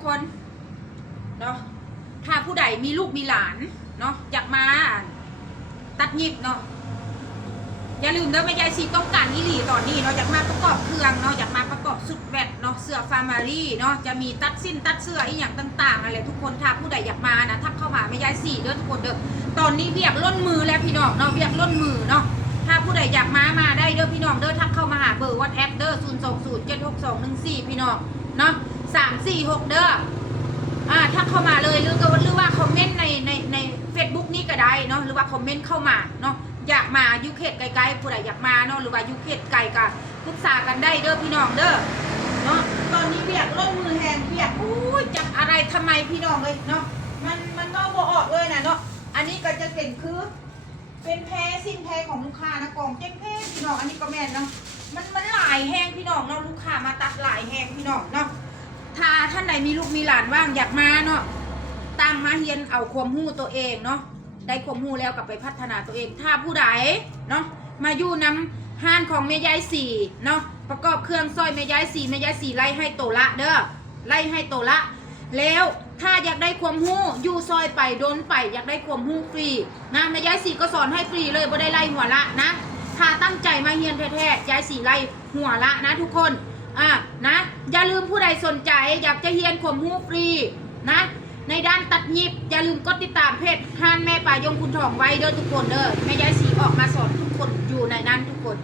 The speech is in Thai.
กคนเนาะถ้าผู้ใดมีลูกมีหลานเนาะอยากมาตัดหยิบเนาะอย่าลืมเด้อแม่ยายสีต้องการอีหลีตอนนี้เนาะอยากมาประกอบเครื่องเนาะอยากมาประกอบสุดแวดเนาะเสื้อฟาร์มารีเนาะจะมีตัดสิ้นตัดเสื้ออีกอย่างต่างๆอะไรทุกคนถ้าผู้ใดอยากมานะทักเข้ามาแม่ยายสีเด้อทุกคนเด้อตอนนี้เวียกล้นมือแล้วพี่น้องเนาะเวียกล้นมือเนาะถ้าผู้ใดอยากมาได้เด้อพี่น้องเด้อทักเข้ามาหาเบอร์WhatsAppเด้อ020762114พี่น้องเนาะ346เด้อทักเข้ามาเลยหรือว่าคอมเมนต์ใน Facebook นี่ก็ได้เนาะหรือว่าคอมเมนต์เข้ามาเนาะอยากมายุเขตไกลๆผู้ใดอยากมาเนาะหรือว่ายุเขตไกลกันปรึกษากันได้เด้อพี่น้องเด้อเนาะตอนนี้เบียกล้นมือแหงเบียกจับอะไรทำไมพี่น้องเลยเนาะมันก็บ่ออกเลยนะเนาะอันนี้ก็จะเป็นแพรสิ้นแพรของลูกค้านะกล่องเจ๊งแพรพี่น้องอันนี้ก็แม่นเนาะมันหลายแห้งพี่น้องเนาะลูกค้ามาตัดหลายแห้งพี่น้องเนาะถ้าท่านไหนมีลูกมีหลานว่างอยากมาเนาะตามมาเฮียนเอาความรู้ตัวเองเนาะได้ความรู้แล้วกลับไปพัฒนาตัวเองถ้าผู้ใดเนาะมาอยู่นำห้านของแม่ยายสีเนาะประกอบเครื่องซอยแม่ยายสีไล่ให้โตละเด้อไล่ให้โตละแล้วถ้าอยากได้ความรู้อยู่ซอยไปโดนไปอยากได้ความรู้ฟรีนะแม่ยายสีก็สอนให้ฟรีเลยบ่ได้ไล่หัวละนะถ้าตั้งใจมาเฮียนแท้ๆยายสีไล่หัวละนะทุกคนนะอย่าลืมผู้ใดสนใจอยากจะเฮียนความรู้ฟรีนะในด้านตัดหยิบอย่าลืมกดติดตามเพจห้านแม่ป่ายงคุณทองไว้เด้อทุกคนเด้อแม่ยายสีออกมาสอนทุกคนอยู่ในนั้นทุกคน